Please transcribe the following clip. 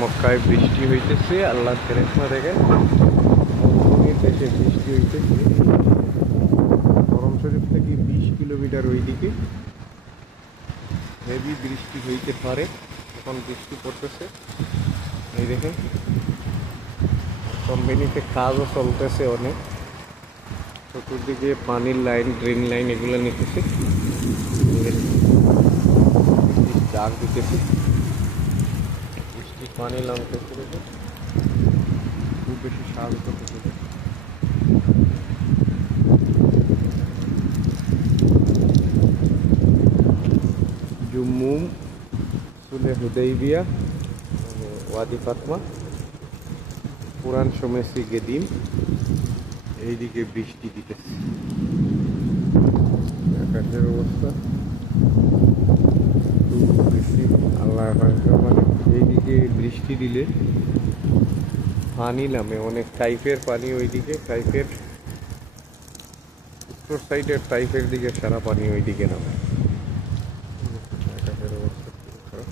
মক্কায় বৃষ্টি হইতেছে, আল্লাহ কেরেশমা দেখেন। মরুভূমির দেশে বৃষ্টি হইতেছে। হরম শরীফ থেকে 20 কিলোমিটার ওইদিকে হেভি বৃষ্টি হইতে পারে। এখন বৃষ্টি পড়তেছে, এই দেখেন। কোম্পানিতে কাজও চলতেছে অনেক, চতুর্দিকে পানির লাইন, ড্রেন লাইন এগুলো নিতেছে, ডাক দিতেছে, বৃষ্টির পানি নামতেছে। দেখে খুব বেশি শান্ত থেকে জুম্মুম, সুলে হুদাইবিয়া, ওয়াদি ফাতমা, পুরান সমেসি গেদিম, এইদিকে বৃষ্টি দিতেছে। আকাশের অবস্থা খুব বেশি, আল্লাহ মানে এইদিকে বৃষ্টি দিলে পানি নামে অনেক, টাইপের পানি ওইদিকে, টাইপের উত্তর সাইডের টাইপের দিকে সারা পানি ওইদিকে নামে। আকাশের অবস্থা খুব খারাপ।